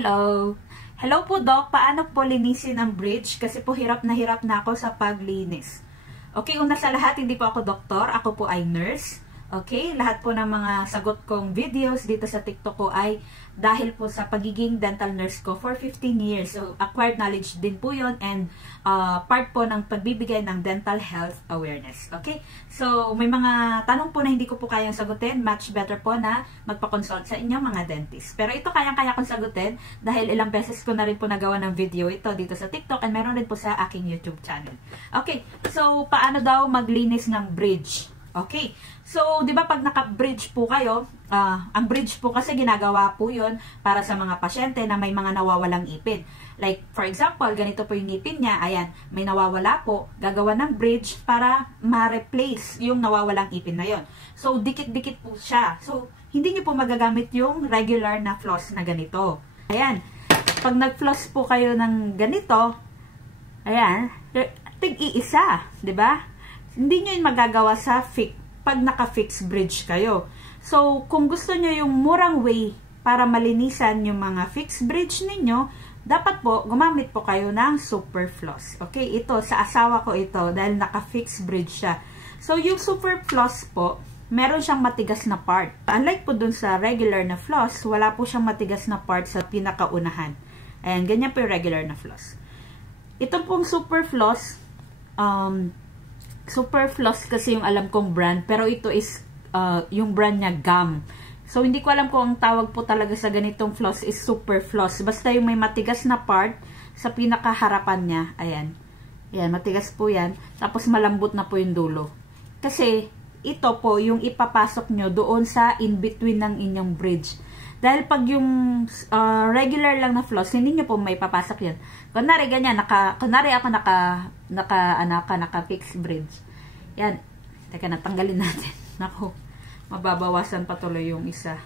Hello. Hello po, Doc. Paano po linisin ang bridge? Kasi po hirap na ako sa paglinis. Okay, una sa lahat, hindi po ako doktor. Ako po ay nurse. Okay, lahat po ng mga sagot kong videos dito sa TikTok ko ay dahil po sa pagiging dental nurse ko for 15 years. So, acquired knowledge din po yun and part po ng pagbibigay ng dental health awareness. Okay, so may mga tanong po na hindi ko po kayang sagutin. Much better po na magpa-consult sa inyong mga dentist. Pero ito kayang-kaya kong sagutin dahil ilang beses ko na rin po nagawa ng video ito dito sa TikTok and meron rin po sa aking YouTube channel. Okay, so paano daw maglinis ng bridge? Okay, so di ba pag naka-bridge po kayo, ang bridge po kasi ginagawa po yun para sa mga pasyente na may mga nawawalang ipin. Like for example, ganito po yung ngipin niya, ayan, may nawawala po, gagawa ng bridge para ma-replace yung nawawalang ipin na yon. So dikit-dikit po siya. So hindi niyo po magagamit yung regular na floss na ganito. Ayan, pag nag-floss po kayo ng ganito, ayan, tig-iisa, di ba? Hindi nyo yun magagawa sa pag naka-fix bridge kayo. So, kung gusto nyo yung murang way para malinisan yung mga fixed bridge ninyo, dapat po, gumamit po kayo ng super floss. Okay, ito, sa asawa ko ito, dahil naka-fix bridge siya. So, yung super floss po, meron siyang matigas na part. Unlike po dun sa regular na floss, wala po siyang matigas na part sa pinakaunahan. Ayan, ganyan po yung regular na floss. Ito pong super floss, Super Floss kasi yung alam kong brand, pero ito is yung brand niya Gum. So hindi ko alam kung ang tawag po talaga sa ganitong floss is Super Floss. Basta yung may matigas na part sa pinakaharapan niya. Ayan. Ayan, matigas po yan. Tapos malambot na po yung dulo. Kasi ito po yung ipapasok nyo doon sa in-between ng inyong bridge. Dahil pag yung regular lang na floss, hindi nyo po may papasok yan. Kunwari ganyan, kunwari ako naka-fix bridge. Yan. Teka, natanggalin natin. Naku, mababawasan pa tuloy yung isa.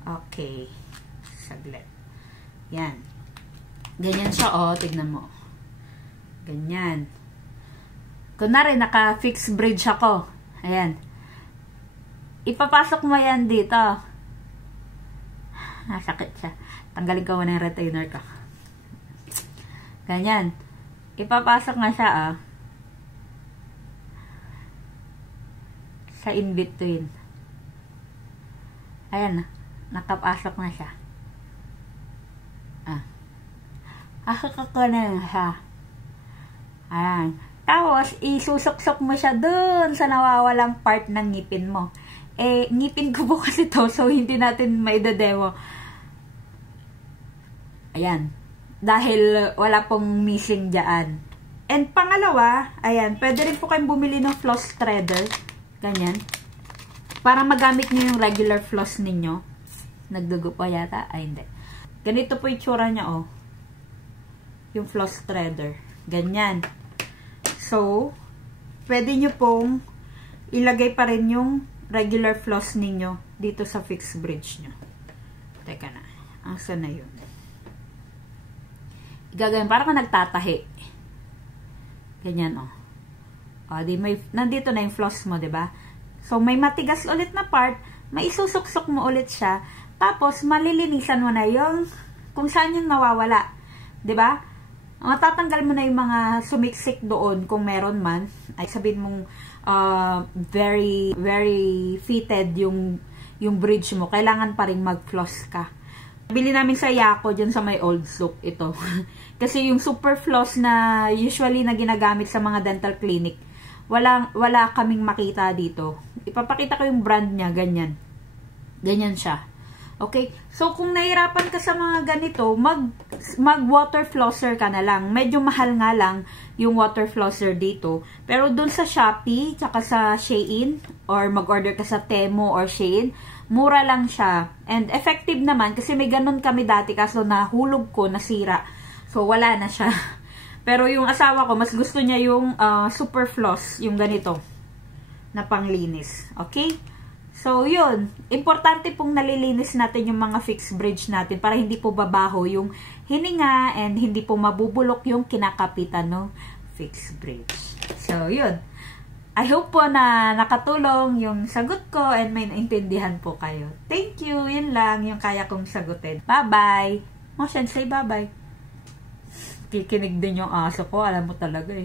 Okay. Saglit. Yan. Ganyan siya, oh. Tignan mo. Ganyan. Kunwari, naka-fix bridge ako. Ayan. Ipapasok mo yan dito. Nasakit siya. Tanggalin ko muna yung retainer ko. Ganyan. Ipapasok nga siya, sa in-between. Ayan, nakapasok na siya. Ako na yun siya. Ayan. Tapos, isusok-sok mo siya dun sa nawawalang part ng ngipin mo. Eh, ngipin ko po kasi to, so hindi natin maidademo. Ayan. Dahil wala pong missing dyan. And pangalawa, ayan, pwede rin po kayong bumili ng floss threader. Ganyan. Para magamit nyo yung regular floss ninyo. Nagdugo pa yata? Ay, hindi. Ganito po yung tsura niya, oh. Yung floss threader. Ganyan. So, pwede nyo pong ilagay pa rin yung regular floss ninyo dito sa fixed bridge nyo. Teka na. Asa na yun? Gagawin, parang nagtatahi. Ganyan, oh. O, di may, nandito na yung floss mo, diba? So, may matigas ulit na part, may isusuksok mo ulit siya, tapos, malilinisan mo na yung kung saan yung nawawala. Diba? Matatanggal mo na yung mga sumiksik doon, kung meron man. Ay, sabihin mong, very, very fitted yung bridge mo. Kailangan pa rin mag-floss ka. Bili namin sa Yaco, dyan sa may old souk, ito. Kasi yung super floss na usually na ginagamit sa mga dental clinic, wala kaming makita dito. Ipapakita ko yung brand niya, ganyan. Ganyan siya. Okay? So, kung nahirapan ka sa mga ganito, mag-water flosser ka na lang. Medyo mahal nga lang yung water flosser dito. Pero dun sa Shopee, tsaka sa Shein, or mag-order ka sa Temu or Shein, mura lang siya. And effective naman, kasi may ganun kami dati, kaso nahulog ko, nasira. So, wala na siya. Pero yung asawa ko, mas gusto niya yung super floss, yung ganito, na panglinis. Okay? So, yun. Importante pong nalilinis natin yung mga fixed bridge natin para hindi po babaho yung hininga and hindi po mabubulok yung kinakapitan ng fixed bridge. So, yun. I hope po na nakatulong yung sagot ko and may naintindihan po kayo. Thank you. Yun lang yung kaya kong sagutin. Bye-bye. Motion, say bye-bye. Kikinig din yung aso ko. Alam mo talaga eh.